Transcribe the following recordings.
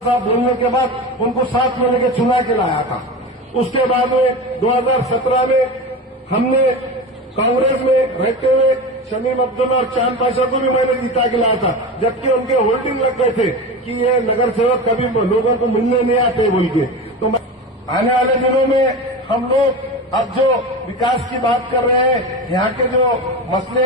साहब बोलने के बाद उनको साथ में लेकर चुना के लाया था। उसके बाद में 2017 में हमने कांग्रेस में रहते हुए शमीम अब्दुल्ला और चांद पाशा को भी मैंने जीता के लाया था, जबकि उनके होल्डिंग लग गए थे कि ये नगर सेवक कभी लोगों को मिलने नहीं आते बोल के। तो आने वाले दिनों में हम लोग अब जो विकास की बात कर रहे हैं, यहाँ के जो मसले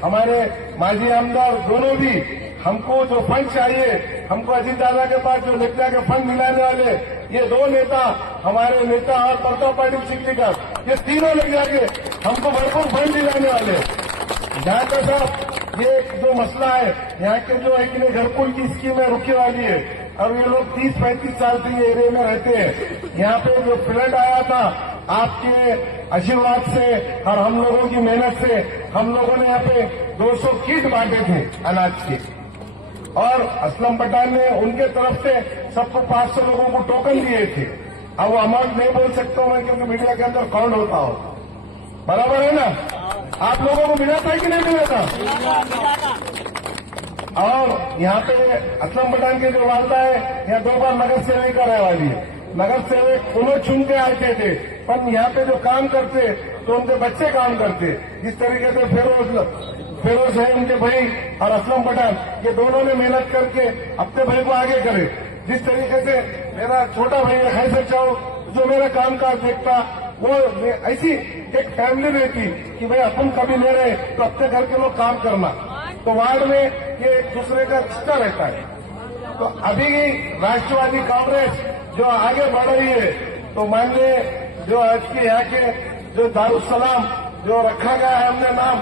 हमारे माजी आमदार दोनों भी, हमको जो फंड चाहिए, हमको अजीत दादा के पास जो नेता के फंड मिलाने वाले, ये दो नेता हमारे नेता और प्रताप पाटिल चिखलीकर, ये तीनों लग जाके हमको भरपूर फंड दिलाने वाले। यहाँ पे साहब ये जो मसला है, यहाँ के जो है कि घरकुल की स्कीम है रुकी वाली है, और ये लोग 30-35 साल से ये एरिया में रहते हैं। यहाँ पे जो फ्लड आया था, आपके आशीर्वाद से और हम लोगों की मेहनत से हम लोगों ने यहाँ पे 200 किट बांटे थे अनाज के, और असलम पठान ने उनके तरफ से सबको 500 लोगों को टोकन दिए थे। अब वो अमाउंट नहीं बोल सकता हूं मैं, क्योंकि मीडिया के अंदर काउंट होता हो, बराबर है ना। आप लोगों को मिला था कि नहीं मिला था? और यहाँ पे असलम पठान की जो वार्ता है, यहाँ 2 बार नगर सेवक रहे वाली है। नगर सेवक उन्हें चुन के आते थे, पर यहाँ पे जो काम करते तो उनके बच्चे काम करते। जिस तरीके से फिरोज है उनके भाई और असलम पठान, ये दोनों ने मेहनत करके अपने भाई को आगे करे। जिस तरीके से मेरा छोटा भाई है खैसर चाओ, जो मेरा कामकाज देखता, वो ऐसी एक फैमिली रहती कि भाई अपन कभी ले रहे तो अपने घर के लोग काम करना। तो वार्ड में ये एक दूसरे का रिश्ता रहता है। तो अभी राष्ट्रवादी कांग्रेस जो आगे बढ़ रही है, तो माननीय जो आज के यहाँ के जो दारुसलाम जो रखा गया है हमने नाम,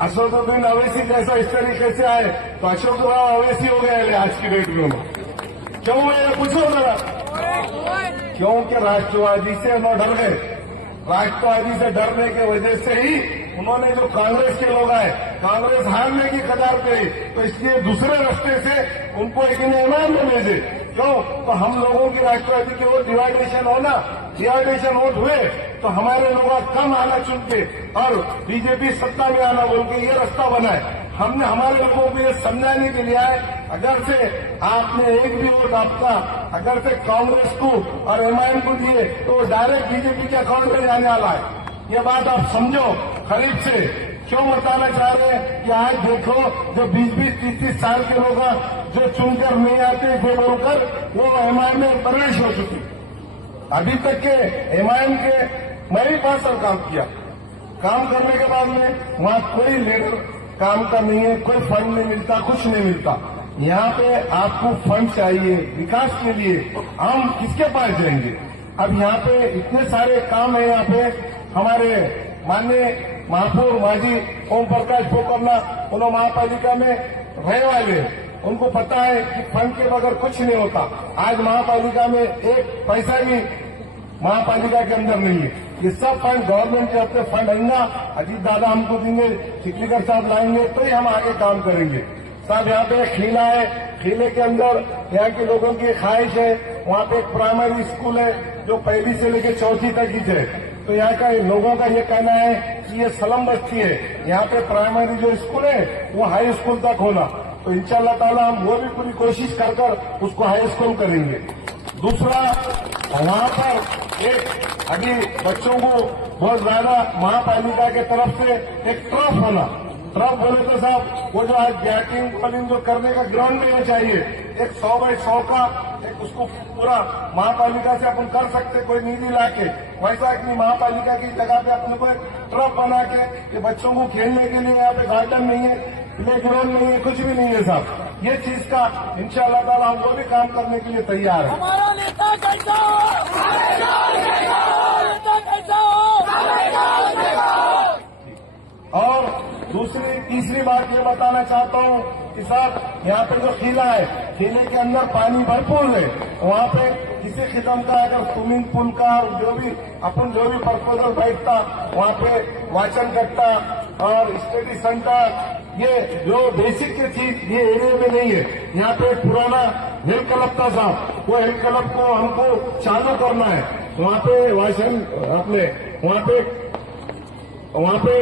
असदुद्दीन अवैसी जैसा इस तरीके से आए तो अशोक राव अवैसी हो गए आज की डेट में। क्यों मैं पूछो जरा, क्योंकि राष्ट्रवादी से वो डर गए। राष्ट्रवादी से डरने की वजह से ही उन्होंने जो कांग्रेस के लोग आए, कांग्रेस हारने की कगार पे, तो इसलिए दूसरे रास्ते से उनको एक इनाम में भेजे। क्यों? तो हम लोगों की राष्ट्रवादी के वोट डिवाइडेशन वोट हुए तो हमारे लोग कम आना चुनते और बीजेपी सत्ता में आना बोल के ये रास्ता बना है। हमने हमारे लोगों को ये समझाने के लिए आए, अगर से आपने एक भी वोट आपका अगर से कांग्रेस को और एमआईएम को दिए तो डायरेक्ट बीजेपी के अकाउंट में जाने वाला है। ये बात आप समझो। खरीद से क्यों बताना चाह रहे हैं कि आज देखो जो 20-20, 30-30 साल के लोग जो चुनकर नहीं आते थे बोलकर वो एमआईएम में प्रवेश हो चुकी। अभी तक के एमआईएम के मैं भी 5 साल काम किया। काम करने के बाद में वहां कोई लीडर काम का नहीं है, कोई फंड नहीं मिलता, कुछ नहीं मिलता। यहाँ पे आपको फंड चाहिए विकास के लिए, हम किसके पास जाएंगे? अब यहाँ पे इतने सारे काम है। यहाँ पे हमारे माननीय महापौर माजी ओम प्रकाश पोकरना, उन्होंने महापालिका में रहने वाले, उनको पता है कि फंड के बगैर कुछ नहीं होता। आज महापालिका में एक पैसा भी महापालिका के अंदर नहीं है। ये सब फंड गवर्नमेंट के अपने फंड आएंगे, अजीत दादा हमको देंगे, चिखलीकर साहब लाएंगे, तो ही हम आगे काम करेंगे। साहब यहाँ पे एक खीला है, खीले के अंदर यहाँ के लोगों की ख्वाहिश है, वहाँ पे एक प्राइमरी स्कूल है जो 1ली से लेकर 4वीं तक ही है। तो यहाँ का लोगों का ये कहना है कि ये सलम बस्ती है, यहाँ पे प्राइमरी जो स्कूल है वो हाई स्कूल तक होना। तो इंशाल्लाह ताला हम वो भी पूरी कोशिश कर उसको हाई स्कूल करेंगे। दूसरा, वहाँ पर एक अभी बच्चों को बहुत ज्यादा महापालिका के तरफ से एक ट्रफ होना। ट्रफ बोले तो साहब वो जो आज बैटिंग बॉलिंग जो करने का ग्राउंड में चाहिए, एक 100 बाई 100 का एक उसको पूरा महापालिका से अपन कर सकते, कोई निधि लाके वैसा कि महापालिका की जगह पे अपन को ट्रफ बना के ये बच्चों को खेलने के लिए यहाँ पे गार्डन नहीं है, प्ले ग्राउंड नहीं है, कुछ भी नहीं है साहब। ये चीज का इंशाअल्लाह ताला हम वो भी काम करने के लिए तैयार है। हमारा नेता कैसा हो? नेता कैसा हो? और तीसरी बात ये बताना चाहता हूँ कि साहब यहाँ पे जो खीला है, खीले के अंदर पानी भरपूर है। वहाँ पे किसी किस्म का अगर स्विमिंग पूल का जो भी प्रपोजल बैठता, वहाँ पे वाचन कट्टा और स्टडी सेंटर, ये जो बेसिक की चीज ये एरिया में नहीं है। यहाँ पे पुराना हेल्थ क्लब था साहब, वो हेल्थ क्लब को हमको चालू करना है। वहाँ पे वाचन अपने वहाँ पे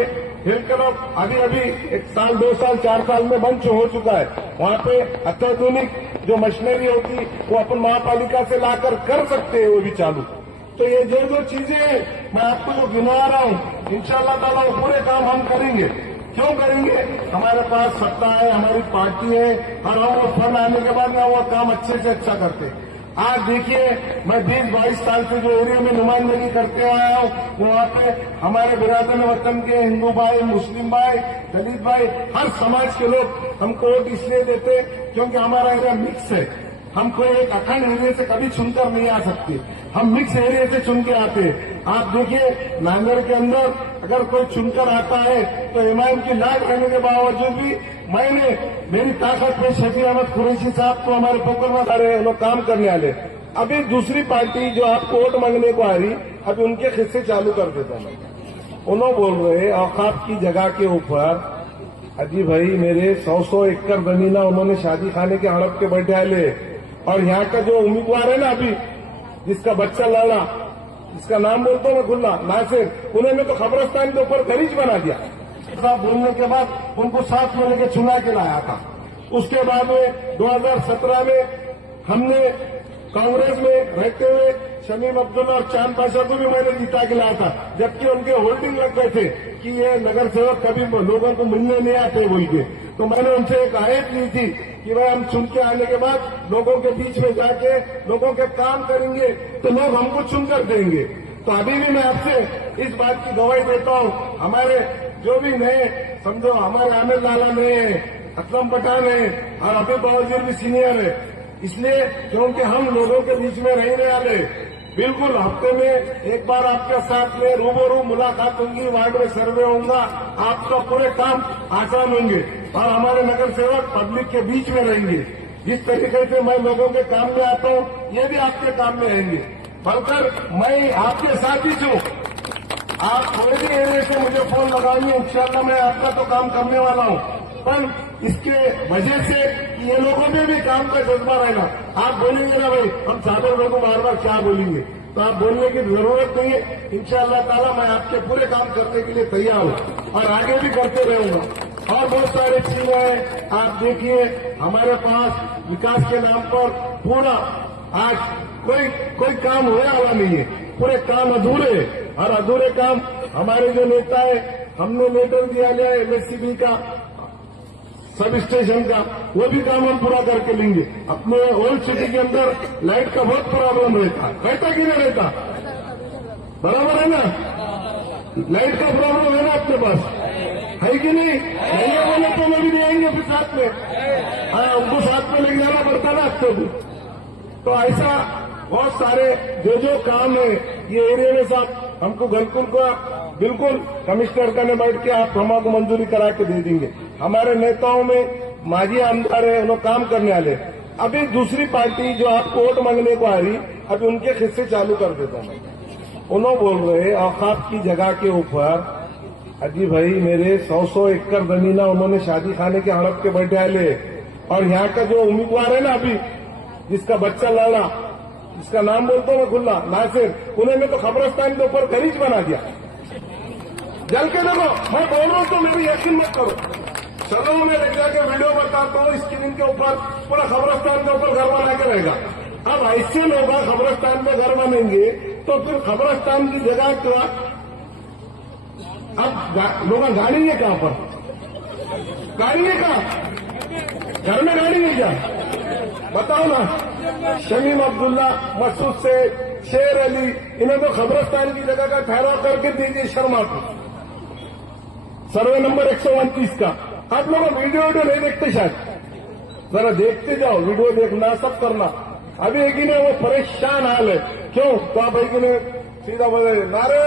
खेल क्लब अभी अभी 1 साल 2 साल 4 साल में बंद हो चुका है। वहाँ पे अत्याधुनिक जो मशीनरी होती वो अपन महापालिका से लाकर कर सकते हैं, वो भी चालू। तो ये जो चीजें हैं मैं आपको जो गिनवा रहा हूँ, इंशाअल्लाह ताला वो पूरे काम हम करेंगे। क्यों करेंगे? हमारे पास सत्ता है, हमारी पार्टी है, और हम वो फंड आने के बाद वो काम अच्छे से अच्छा करते हैं। आज देखिए, मैं 20-22 साल से जो एरिया में नुमाइंदगी करते आया हूँ, वहाँ पे हमारे बिरादर वतन के हिंदू भाई, मुस्लिम भाई, दलित भाई, हर समाज के लोग हमको वोट इसलिए देते क्योंकि हमारा एरिया मिक्स है। हम कोई एक अखंड एरिया से कभी चुनकर नहीं आ सकते, हम मिक्स एरिया से चुन के आते हैं। आप देखिए, नांदेड़ के अंदर अगर कोई चुनकर आता है तो इमाम की लाट रहने के बावजूद भी मेरी ताकत में शफी अहमद कुरैशी साहब तो हमारे पोकर में सारे लोग काम करने वाले। अभी दूसरी पार्टी जो आपको वोट मांगने को आ रही, अभी उनके किस्से चालू कर देता मैं। उन्होंने बोल रहे औकाफ की जगह के ऊपर, अजी भाई मेरे 100 एकड़ जमीना उन्होंने शादी खाने के हड़प के बैठे आले, और यहाँ का जो उम्मीदवार है ना अभी जिसका बच्चा लड़ा, जिसका नाम बोलता हूँ मैं खुला, नासिर, उन्होंने तो खबरस्तान के ऊपर गरीज बना दिया। साहब बोलने के बाद उनको साथ में लेके चुना के लाया था। उसके बाद में 2017 में हमने कांग्रेस में रहते हुए शमीम अब्दुल्ला और चांद पाशा को भी मैंने जिता के लाया था, जबकि उनके होल्डिंग लग गए थे कि ये नगर सेवक कभी लोगों को मिलने नहीं आते बोल के। तो मैंने उनसे एक आयत ली थी कि भाई हम चुन के आने के बाद लोगों के बीच में जाके लोगों के काम करेंगे तो लोग हमको चुनकर देंगे। तो अभी भी मैं आपसे इस बात की गवाही देता हूँ, हमारे जो भी नए समझो, हमारे आमिर लाला नए हैं, असलम पठान है, और अभी बावजूद भी सीनियर है, इसलिए क्योंकि हम लोगों के बीच में रहने वाले। बिल्कुल हफ्ते में एक बार आपके साथ में रूबरू मुलाकात होंगी, वार्ड में सर्वे होगा, आपका पूरे काम आसान होंगे और हमारे नगर सेवक पब्लिक के बीच में रहेंगे। जिस तरीके से मैं लोगों के काम में आता हूँ, ये भी आपके काम में रहेंगे। बल्कि मैं आपके साथ ही हूँ, आप थोड़े भी एरिया से मुझे फोन लगाइए, इंशाल्लाह मैं आपका तो काम करने वाला हूँ। पर इसके वजह से ये लोगों में भी काम का जज्बा रहेगा। आप बोलेंगे ना भाई हम सादर लोगों को बार बार क्या बोलेंगे, तो आप बोलने की जरूरत नहीं है। इंशाअल्लाह ताला मैं आपके पूरे काम करने के लिए तैयार हूँ और आगे भी करते रहूंगा। और बहुत सारी चीजें हैं, आप देखिए हमारे पास विकास के नाम पर पूरा आज कोई काम होने वाला नहीं है, पूरे काम अधूरे, और अधूरे काम हमारे जो नेता है, हमने लेटर दिया गया एमएससीबी का, सब स्टेशन का, वो भी काम हम पूरा करके लेंगे। अपने ओल्ड सिटी के अंदर लाइट का बहुत प्रॉब्लम रहता कि नहीं रहता, बराबर है ना? लाइट का प्रॉब्लम है ना अपने पास, है कि नहीं? नहीं बोले तो मैं भी देंगे फिर साथ में, हाँ उनको साथ में लेके जाना पड़ता ना आपको भी। तो ऐसा बहुत सारे जो काम है ये एरिया में साहब हमको बिल्कुल कमिश्नर का ने बैठ के आप हमको मंजूरी करा के दे देंगे। हमारे नेताओं में माजी आमदार है, उन्होंने काम करने वाले। अभी दूसरी पार्टी जो आपको वोट मांगने को आ रही, अभी उनके किस्से चालू कर देता हूं। उन्होंने बोल रहे औकाफ की जगह के ऊपर, अजी भाई मेरे 100 एकड़ जमीना उन्होंने शादी खाने के हड़प के बैठे आले, और यहाँ का जो उम्मीदवार है ना अभी जिसका बच्चा लड़ा, जिसका नाम बोलता हूँ मैं खुला, नासिर, उन्होंने तो खबरस्तान के ऊपर गरीज बना दिया। जल के देखो, मैं बोल रहा हूँ तो मेरी यकीन मत करो, चलो मैं लेकर जाके वीडियो बताता हूँ, स्क्रीन के ऊपर पूरा खबरस्तान के ऊपर घर बना के रहेगा। अब ऐसे लोग खबरस्तान में घर बनेंगे तो फिर खबरस्तान की जगह का अब लोग गाड़ेंगे कहां पर? गाड़ेंगे कहां? घर में गाड़ेंगे क्या? बताओ ना। शमीम अब्दुल्ला, मसूद से शेर अली, इन्हें तो खबरस्तान की जगह का ठहराव करके दीजिए शर्मा को, सर्वे नंबर 129 का। आप लोग वीडियो नहीं देखते शायद, जरा देखते जाओ, वीडियो देखना सब करना। अभी एक ही ने वो परेशान हाल है, क्यों? तो आप एक ने सीधा बोले नारे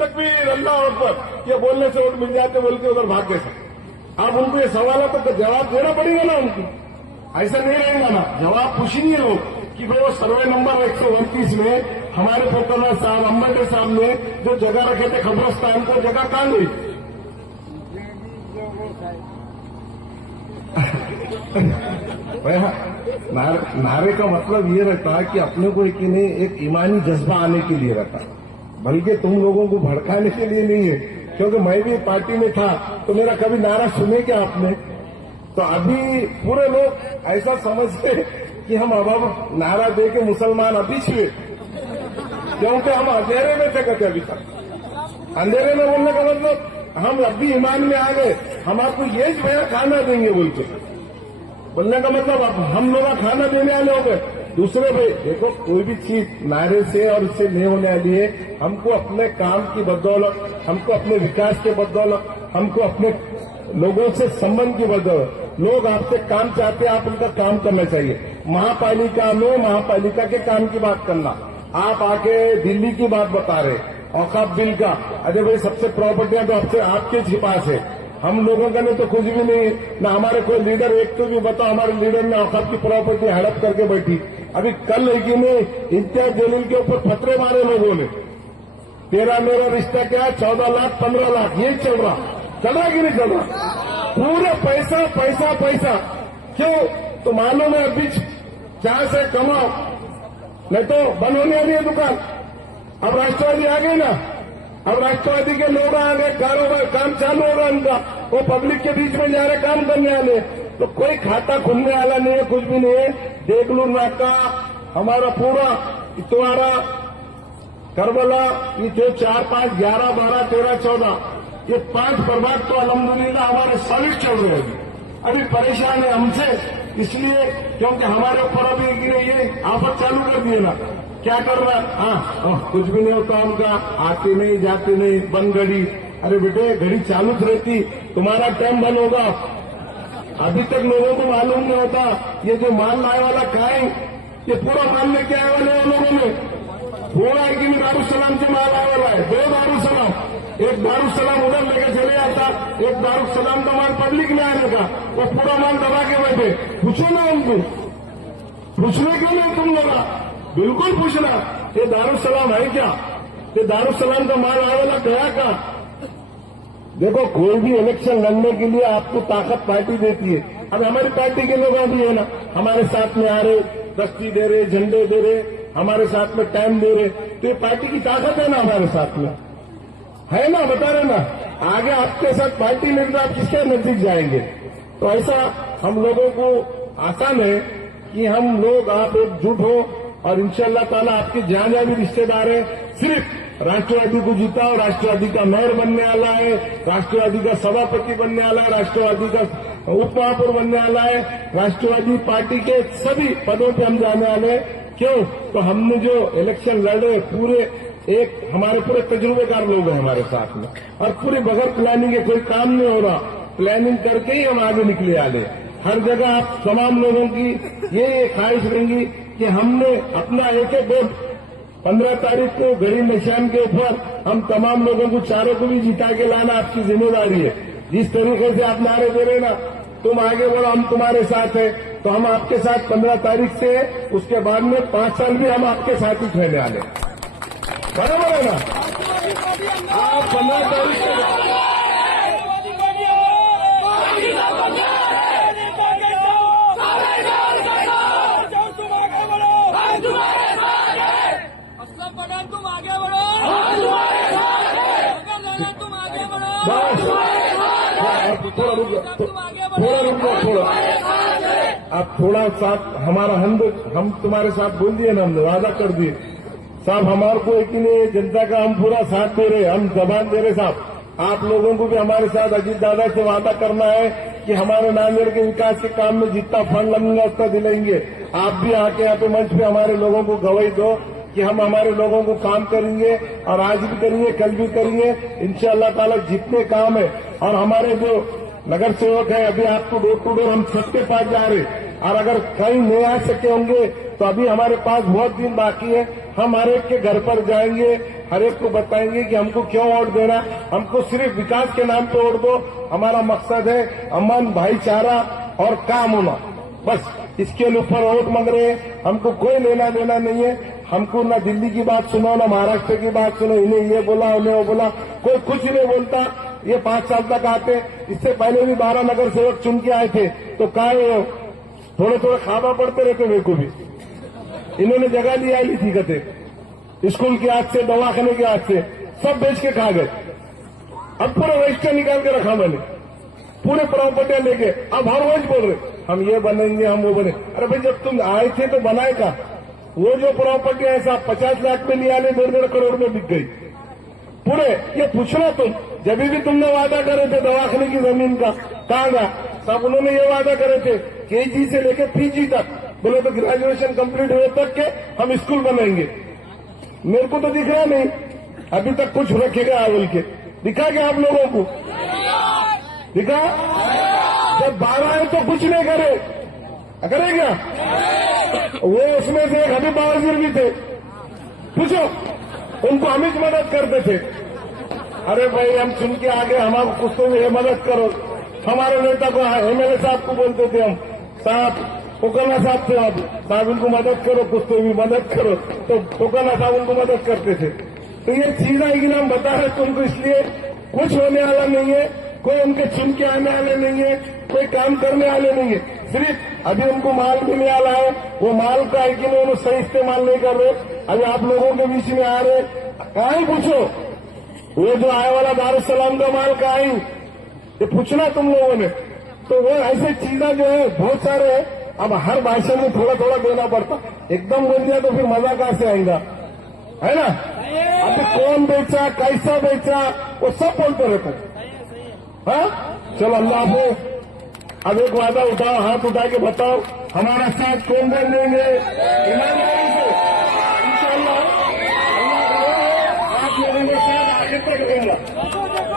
तकबीर अल्लाह अकबर, ये बोलने से वोट मिल जाते बोल के उधर भाग गए। आप उनको ये सवालों का जवाब देना पड़ेगा ना, उनको ऐसा नहीं रहेगा ना। जवाब पूछेंगे लोग कि भाई वो सर्वे नंबर 129 में हमारे पोकरनाथ साहब, अम्बेडकर साहब ने जो जगह रखे थे खबरस्तान को, जगह कहां गई? नारे का मतलब ये रहता है कि अपने को एक ईमानी जज्बा आने के लिए रहता है, बल्कि तुम लोगों को भड़काने के लिए नहीं है। क्योंकि मैं भी पार्टी में था, तो मेरा कभी नारा सुने क्या आपने? तो अभी पूरे लोग ऐसा समझते कि हम अब नारा दे के मुसलमान अभी छुए, क्योंकि हम अंधेरे में थे कहते अभी तक। अंधेरे में बोलने का मतलब हम अभी ईमान में आ गए, हम आपको ये जो है खाना देंगे बोलते, बोलने का मतलब अब हम लोग खाना देने वाले हो गए। दूसरे भाई देखो, कोई भी चीज नारे से और इससे नहीं होने वाली है। हमको अपने काम की बदौलत, हमको अपने विकास के बदौलत, हमको अपने लोगों से संबंध की बदौलत, लोग आपसे काम चाहते हैं, आप उनका काम करना चाहिए। महापालिका में महापालिका के काम की बात करना, आप आके दिल्ली की बात बता रहे, औकाफ बिल का, अरे भाई सबसे प्रॉपर्टियां तो आपसे आपके पास है, हम लोगों का ने तो कुछ भी नहीं, ना हमारे कोई लीडर, एक तो भी बताओ हमारे लीडर ने औकाफ की प्रॉपर्टी हड़प करके बैठी। अभी कल है कि नहीं, इम्तियाज जलील के ऊपर फतरे मारे लोगों ने, तेरा मेरा रिश्ता क्या, 14 लाख 15 लाख यही चल रहा कि नहीं चल रहा? पूरे पैसा पैसा पैसा। क्यों? तो मालूम है अभी चार से कमाओ, नहीं तो बंद होने वाली है दुकान। अब राष्ट्रवादी आ गए ना, अब राष्ट्रवादी के लोग आ गए, कारोबार काम चालू होगा उनका, वो पब्लिक के बीच में जा रहे काम करने वाले, तो कोई खाता खुलने वाला नहीं है, कुछ भी नहीं है। देगलूर नाका हमारा पूरा इतवारा करबला, ये जो 4, 5, 11, 12, 13, 14 ये 5 बर्बाद तो अल्हम्दुलिल्लाह हमारे सॉलिड चल रहे हैं। अभी परेशान है हमसे इसलिए क्योंकि हमारे ऊपर अभी ये आफत चालू कर दिए ना, क्या कर रहा है? हाँ, कुछ भी नहीं होता उनका, आते नहीं जाते नहीं, बंद घड़ी। अरे बेटे घड़ी चालू रहती, तुम्हारा टाइम बंद होगा। अभी तक लोगों को मालूम नहीं होता ये जो माल लाए वाला खाए, ये पूरा माल लेके आए वाले लोगों ने पूरा है कि दारुसलाम से माल आए वाला है, 2 दारुसलाम, एक दारुसलाम उधर लेके चले जाता, एक दारुसलाम का माल पब्लिक में आने का, वो पूरा माल दबा के बैठे। पूछो ना उनको, पूछने क्यों नहीं तुम लोग? बिल्कुल पूछना, ये दारुसलाम है क्या? ये दारुसलाम का माल आए वाला गया का? देखो, कोई भी इलेक्शन लड़ने के लिए आपको ताकत पार्टी देती है। अब हमारी पार्टी के लोग भी है ना, हमारे साथ में आ रहे, दस्ती दे रहे, झंडे दे रहे, हमारे साथ में टाइम दे रहे, तो ये पार्टी की ताकत है ना, हमारे साथ में है ना, बता रहे ना। आगे आपके साथ पार्टी में तो आप किसके नजदीक जाएंगे? तो ऐसा हम लोगों को आसान है कि हम लोग आप एकजुट हो, और इंशाअल्लाह ताला आपके जहां जहां भी रिश्तेदार है, सिर्फ राष्ट्रवादी को जीता, और राष्ट्रवादी का मेयर बनने वाला है, राष्ट्रवादी का सभापति बनने वाला है, राष्ट्रवादी का उप महापौर बनने वाला है, राष्ट्रवादी पार्टी के सभी पदों पे हम जाने वाले हैं। क्यों? तो हमने जो इलेक्शन लड़े पूरे एक हमारे पूरे तजुर्बेकार लोग हैं हमारे साथ में, और पूरे बगैर प्लानिंग के कोई काम नहीं हो रहा, प्लानिंग करके ही हम आगे निकले आले। हर जगह आप तमाम लोगों की ये ख्वाहिश रहेंगी कि हमने अपना एक वोट 15 तारीख को गरीब निशान के ऊपर हम तमाम लोगों को चारों को भी जिता के लाना आपकी जिम्मेदारी है। जिस तरीके से आप नारे दे रहे ना, तुम आगे बढ़ो हम तुम्हारे साथ है, तो हम आपके साथ 15 तारीख से उसके बाद में 5 साल भी हम आपके साथ ही रहने वाले, बराबर है ना? आप 15 तारीख से तुम आगे बढ़ो, तुम आगे बढ़ो, थोड़ा रुको, आप थोड़ा साथ हमारा हम तुम्हारे साथ बोल दिए ना, हमने वादा कर दिए साहब, हमारे को एक लिए जनता का हम पूरा साथ दे रहे, हम जबान दे रहे साहब। आप लोगों को भी हमारे साथ अजीत दादा से वादा करना है कि हमारे नांदेड़ के विकास के काम में जितना फंड लगेगा उतना दिलाएंगे। आप भी आके यहाँ पे मंच पे हमारे लोगों को गवाही दो कि हम हमारे लोगों को काम करेंगे, और आज भी करेंगे, कल भी करेंगे इंशाअल्लाह ताला। जितने काम है, और हमारे जो नगर सेवक है, अभी आपको डोर टू डोर हम सबके पास जा रहे, और अगर कहीं नहीं आ सके होंगे तो अभी हमारे पास बहुत दिन बाकी है। हम हर एक के घर पर जाएंगे, हर एक को बताएंगे कि हमको क्यों वोट देना, हमको सिर्फ विकास के नाम पे वोट दो। हमारा मकसद है अमन, भाईचारा और काम होना, बस इसके ऊपर वोट मांग रहे हैं। हमको कोई लेना देना नहीं है, हमको ना दिल्ली की बात सुनो, ना महाराष्ट्र की बात सुनो, इन्हें ये बोला उन्हें वो बोला, कोई कुछ नहीं बोलता। ये 5 साल तक आते, इससे पहले भी 12 नगर सेवक चुन के आए थे, तो कहा थोड़े थोड़े खाना पड़ते रहते मेरे को भी। इन्होंने जगह लिया ली थी कहते, स्कूल के हाथ से, दवाखाने के हाथ से सब बेच के खा गए। अब पूरा रजिस्टर निकाल के रखा मैंने, पूरे प्रॉपर्टियां लेके। अब हर रोज बोल रहे हम ये बनेंगे, हम वो बने। अरे भाई जब तुम आए थे तो बनाए का? वो जो प्रॉपर्टी है साहब 50 लाख में लिया, 1.5 करोड़ में बिक गई पूरे। ये पूछना तुम, जब भी तुमने वादा करे थे दवाखाने की जमीन का, कहाँ गया साहब? उन्होंने ये वादा करे थे केजी से लेकर पीजी तक, बोले तो ग्रेजुएशन कंप्लीट हुए तक के हम स्कूल बनाएंगे। मेरे को तो दिख रहा नहीं अभी तक कुछ रखेगा बोल के। दिखा क्या आप लोगों को? दिखा? जब 12 है तो कुछ नहीं करे, करे क्या? वो उसमें से एक हबीब बावजीर भी थे, पूछो उनको हम ही मदद करते थे। अरे भाई हम चुन के आगे, हमारे कुछ तो ये मदद करो। हमारे नेता को एमएलए साहब को बोलते थे हम, साहब पोकलना साहब थे, आप साहब इनको मदद करो, कुछ तो भी मदद करो, तो पोकलना साहब उनको मदद करते थे। तो ये चीजें एक नाम बता रहे तुमको, इसलिए कुछ होने वाला नहीं है, कोई उनके चुन के आने वाले नहीं है, कोई काम करने वाले नहीं है। सिर्फ अभी उनको माल मिलने वाला है, वो माल का है कि नहीं सही इस्तेमाल नहीं कर रहे। अभी आप लोगों के बीच में आ रहे, कहाँ ही पूछो वो जो आया वाला दारुसलाम का माल कहाँ ही, ये पूछना तुम लोगों ने। तो वो ऐसे चीजें जो है बहुत सारे है। अब हर भाषण में थोड़ा थोड़ा देना पड़ता, एकदम बोल दिया तो फिर मजा कहाँ से आएगा, है ना? अभी कौन बेचा, कैसा बेचा, वो सब बोलते रहते हैं। हाँ चलो अल्लाह हाफिज। अब एक वादा उठाओ, हाथ उठा के बताओ हमारा साथ कौन दे देंगे ईमानदारी से? इंशाअल्लाह अल्लाह आप लोगों के साथ आगे तक रहेगा।